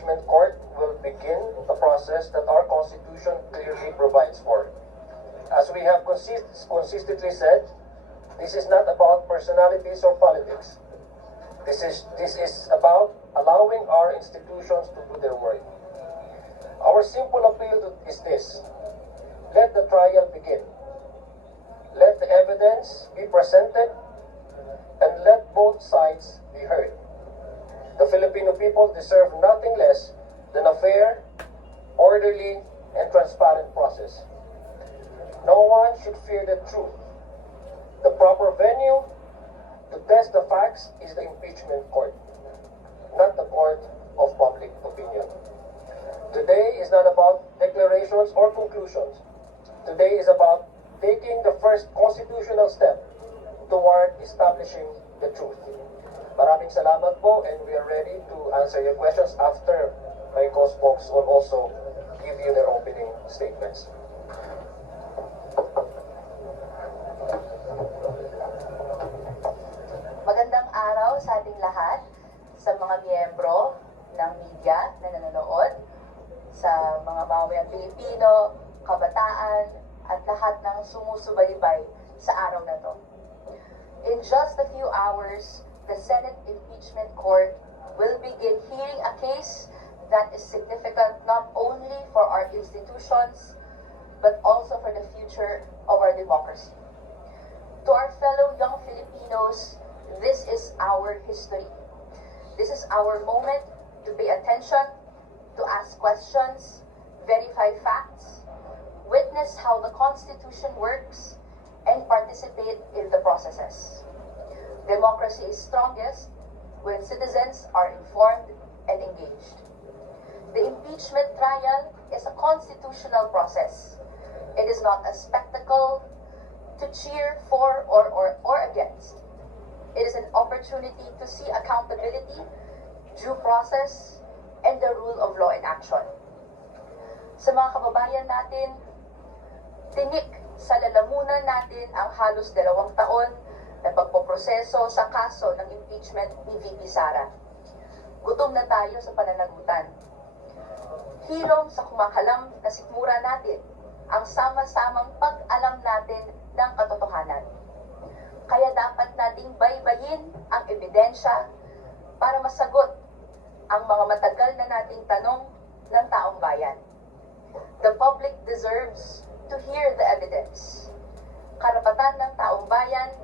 impeachment court will begin the process that our Constitution clearly provides for. As we have consistently said, this is not about personalities or politics. This is about allowing our institutions to do their work. Our simple appeal is this: let the trial begin. Let the evidence be presented and let both sides be heard. The Filipino people deserve nothing less than a fair, orderly, and transparent process. No one should fear the truth. The proper venue to test the facts is the impeachment court, not the court of public opinion. Today is not about declarations or conclusions. Today is about taking the first constitutional step toward establishing the truth. Maraming salamat po, and we are ready to answer your questions after my co-spokes will also give you their opening statements. Magandang araw sa ating lahat, sa mga miyembro ng media na nanonood, sa mga mamamayan Pilipino, kabataan, at lahat ng sumusubaybay sa araw na to. In just a few hours, the Senate Impeachment Court will begin hearing a case that is significant not only for our institutions, but also for the future of our democracy. To our fellow young Filipinos, this is our history. This is our moment to pay attention, to ask questions, verify facts, witness how the Constitution works, and participate in the processes. Democracy is strongest when citizens are informed and engaged. The impeachment trial is a constitutional process. It is not a spectacle to cheer for or against. It is an opportunity to see accountability, due process, and the rule of law in action. Sa mga kababayan natin, tinik sa lalamunan natin ang halos 2 taon na pagpoproseso sa kaso ng impeachment ni VP Sara. Gutom na tayo sa pananagutan. Hilom sa kumakalam na sikmura natin ang sama-samang pag-alam natin ng katotohanan. Kaya dapat nating baybayin ang ebidensya para masagot ang mga matagal na nating tanong ng taong bayan. The public deserves to hear the evidence. Karapatan ng taong bayan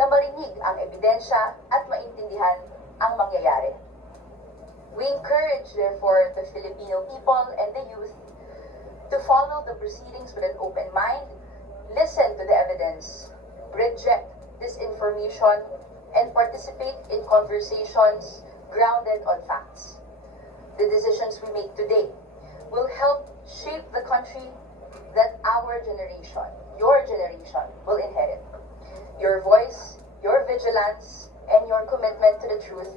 na marinig ang ebidensya at maintindihan ang mangyayari. We encourage, therefore, the Filipino people and the youth to follow the proceedings with an open mind, listen to the evidence, reject disinformation, and participate in conversations grounded on facts. The decisions we make today will help shape the country that our generation, your generation, will inherit. Your voice, your vigilance, and your commitment to the truth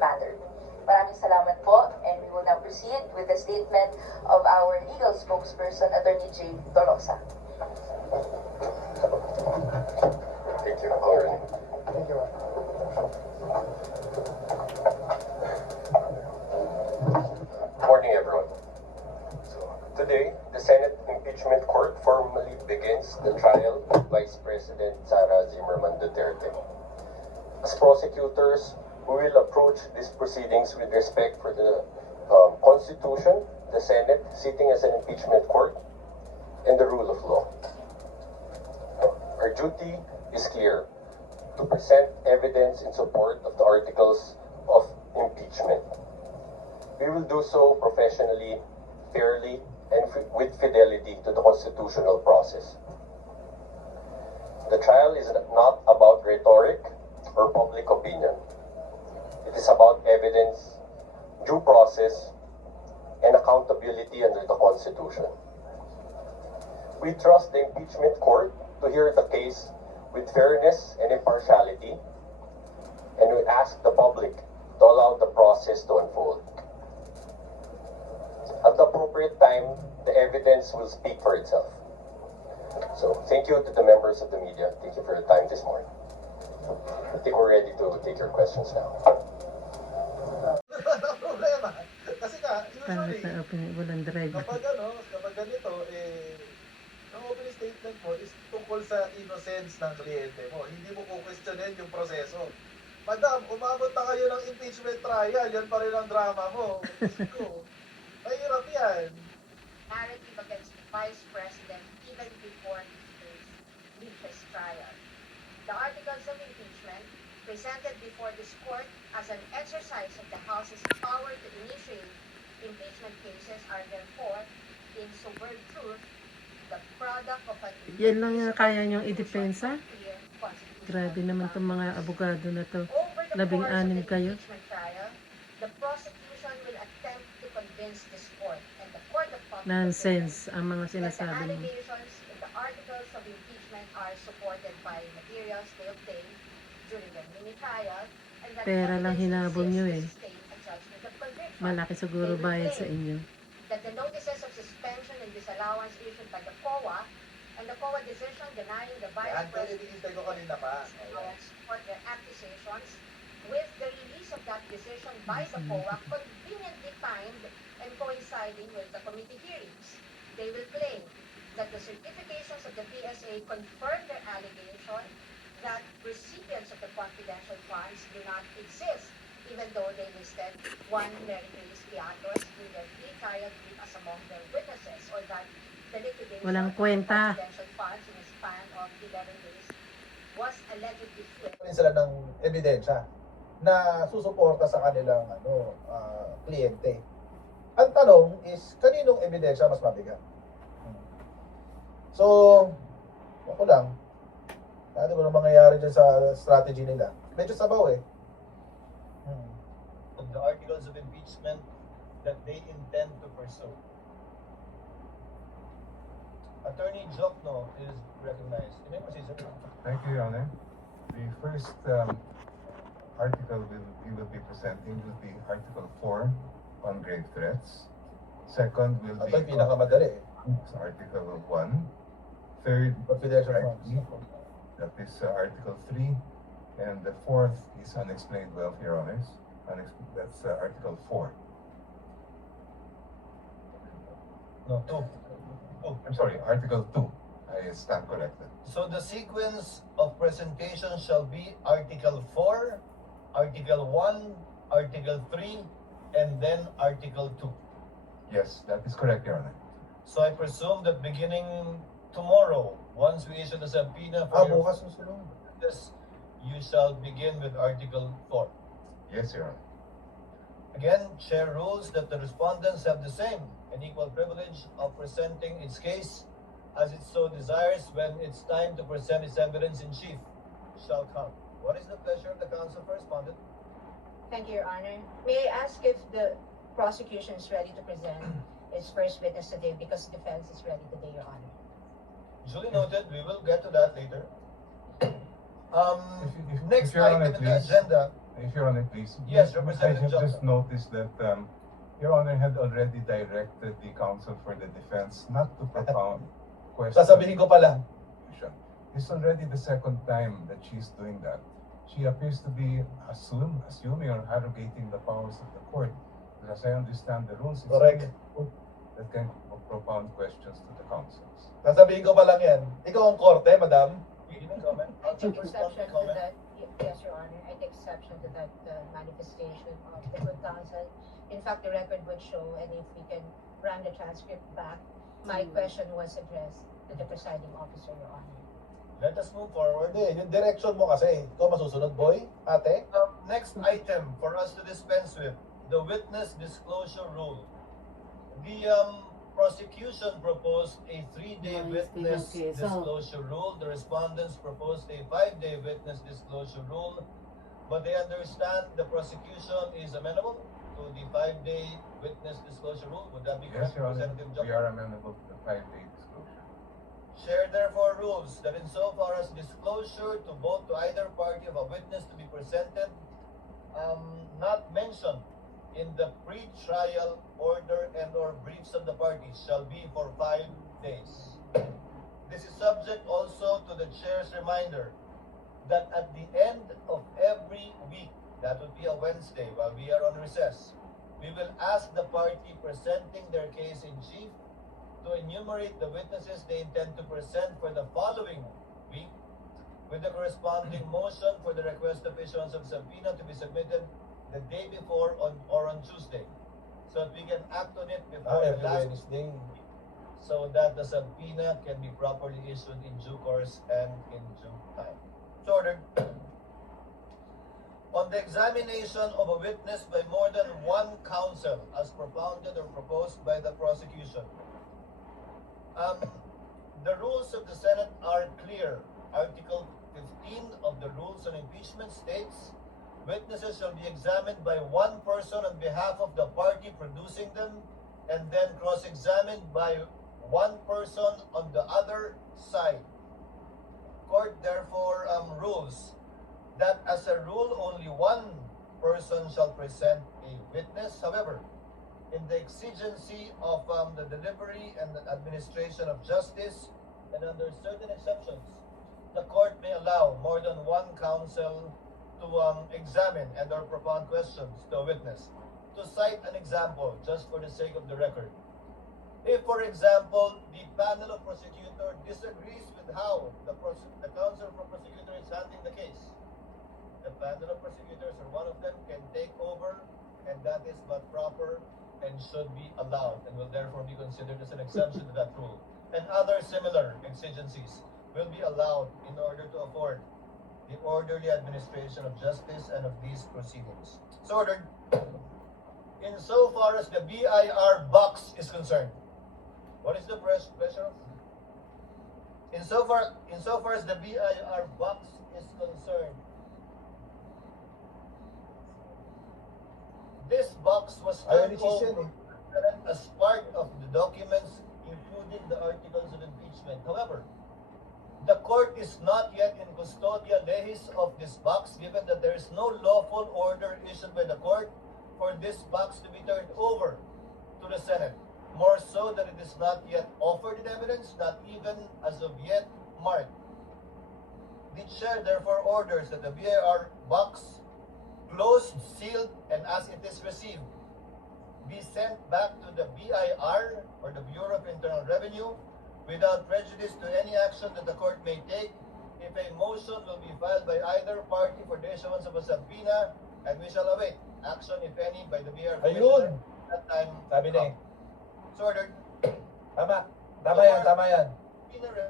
matter. Maraming salamat po, and we will now proceed with the statement of our legal spokesperson, Attorney Jane Tolosa. Thank you, Attorney. Thank you. Morning, everyone. Today, the Senate Impeachment Court formally begins the trial of Vice President Sara Zimmerman Duterte. As prosecutors, we will approach these proceedings with respect for the Constitution, the Senate sitting as an impeachment court, and the rule of law. Our duty is clear: to present evidence in support of the articles of impeachment. We will do so professionally, fairly, and with fidelity to the constitutional process. The trial is not about rhetoric or public opinion. It is about evidence, due process, and accountability under the Constitution. We trust the impeachment court to hear the case with fairness and impartiality, and we ask the public to allow the process to unfold. At the appropriate time, the evidence will speak for itself. So, thank you to the members of the media. Thank you for your time this morning. I think we're ready to take your questions now. Problema. Kasi ka, Pangit usually, na opening, walang drive. kapag ganito, ang opening statement mo is tungkol sa innocence ng kliyente mo. Hindi mo kukwestiyonin yung proseso. Madam, umabot na kayo ng impeachment trial, yan pa rin ang drama mo. Diyos ko, mahirap yan. Narrative against the Vice President even before his case reaches trial. The articles of impeachment presented before this court as an exercise of the House's power to initiate impeachment cases are therefore, in sober truth, the product of an Yan lang yung kaya niyong idepensa? clear constitutional Grabe naman itong mga abogado na to. Over the Labing course of anim the kayo. impeachment trial, the prosecution will attempt to convince this court and the court of public Nonsense ang mga that the sinasabi mo. allegations in the articles of impeachment are supported by materials they obtained during the mini trial and that Pera lang evidence hinabol exists nyo to eh. sustain a judgment of conviction. Malaki siguro bayad sa inyo. That the notices of suspension and disallowance issued by the COA and the COA decision denying the Vice Yan, pero President hinihintay ko kanina pa. support their accusations with the release of that decision by the COA conveniently timed and coinciding with the committee hearings. They will claim that the certifications of the PSA confirm their allegation that recipients of the confidential funds do not exist, even though they listed one Mary Grace Piatos in their pre-trial brief as among their witnesses, or that the liquidation Walang of the kwenta. confidential funds in a span of 11 days was allegedly flipped. Rin sila ng ebidensya na susuporta sa kanilang kliyente. Ang tanong is, kaninong ebidensya mas mabigat? So, ako lang, ano ba nang mangyayari dyan sa strategy nila? Medyo sabaw eh. Of the articles of impeachment that they intend to pursue. Attorney Jokno is recognized. You may proceed, sir. Thank you, Your Honor. The first article we will be presenting will be Article 4 on grave threats. Second will Ito be yung pinakamadali eh. Article 1. Third, Confidential right, funds. that is Article 3. And the fourth is unexplained wealth, Your Honors. That's Article 4. No, two. Oh, I'm sorry, Article 2. I stand corrected. So the sequence of presentation shall be Article 4, Article 1, Article 3, and then Article 2. Yes, that is correct, Your Honor. So I presume that beginning tomorrow, once we issue the subpoena for your Bukas susunod. witness, you shall begin with Article 4. Yes, Your Honor. Again, Chair rules that the respondents have the same and equal privilege of presenting its case as it so desires when it's time to present its evidence in chief shall come. What is the pleasure of the counsel for respondent? Thank you, Your Honor. May I ask if the prosecution is ready to present its first witness today because defense is ready today, Your Honor? Duly noted, we will get to that later. If Next Your Honor, item in the please. agenda. If Your Honor, please. Yes, I Representative have just Jokno. noticed that Your Honor had already directed the counsel for the defense not to propound questions. Sasabihin ko pa lang. It's already the second time that she's doing that. She appears to be assuming or arrogating the powers of the court. As I understand the rules, it's Correct. only the court that can propound questions to the counsels. Sasabihin ko pa lang yan. Ikaw ang korte, madam. You can comment. I I'll take take exception to comment. that. Yes, Your Honor. I take exception to that manifestation of the good counsel. In fact, the record would show, and if we can run the transcript back, my question was addressed to the presiding officer, Your Honor. Let us move forward. Hindi, yung direction mo kasi. Ikaw masusunod, boy? Ate? Next item for us to dispense with, the witness disclosure rule. The prosecution proposed a 3-day witness disclosure rule. The respondents proposed a 5-day witness disclosure rule. But they understand the prosecution is amenable to the 5-day witness disclosure rule. Would that be Yes, correct, Your Honor. Representative We Jokno? are amenable to the 5-day disclosure. Share therefore rules that insofar as disclosure to both to either party of a witness to be presented, not mentioned in the pre-trial order and or briefs of the parties shall be for 5 days. This is subject also to the chair's reminder that at the end of every week, that would be a Wednesday while we are on recess, we will ask the party presenting their case in chief to enumerate the witnesses they intend to present for the following week, with the corresponding motion for the request of issuance of subpoena to be submitted the day before or on Tuesday, so that we can act on it before the Every last, Wednesday. so that the subpoena can be properly issued in due course and in due time. So ordered. On the examination of a witness by more than one counsel, as propounded or proposed by the prosecution, the rules of the Senate are clear. Article 15 of the Rules on Impeachment states, witnesses shall be examined by one person on behalf of the party producing them, and then cross-examined by one person on the other side. Court therefore rules that as a rule only one person shall present a witness. However, in the exigency of the delivery and the administration of justice, and under certain exceptions, the court may allow more than one counsel to examine and or propound questions to a witness. To cite an example, just for the sake of the record, if, for example, the panel of prosecutor disagrees with how the counsel for prosecutor is handling the case, the panel of prosecutors or one of them can take over, and that is but proper and should be allowed, and will therefore be considered as an exception to that rule. And other similar exigencies will be allowed in order to afford the orderly administration of justice and of these proceedings. So ordered. Insofar as the BIR box is concerned, what is the pressure? Insofar as the BIR box is concerned, this box was Ayaw ni turned Chis yan over as part of the documents, including the articles of impeachment. However, the court is not yet in custodia lehis of this box, given that there is no lawful order issued by the court for this box to be turned over to the Senate. More so that it is not yet offered in evidence, not even as of yet marked. The chair therefore orders that the BIR box, closed, sealed, and as it is received, be sent back to the BIR or the Bureau of Internal Revenue without prejudice to any action that the court may take if a motion will be filed by either party for the issuance of a subpoena, and we shall await action, if any, by the BIR Commissioner Ayun! at that time. Sabi na eh. So ordered. Tama. Tama yan, tama yan. Subpoena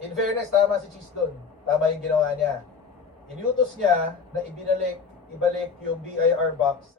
In fairness, tama si Chis doon. Tama yung ginawa niya. Inutos niya na ibalik yung BIR box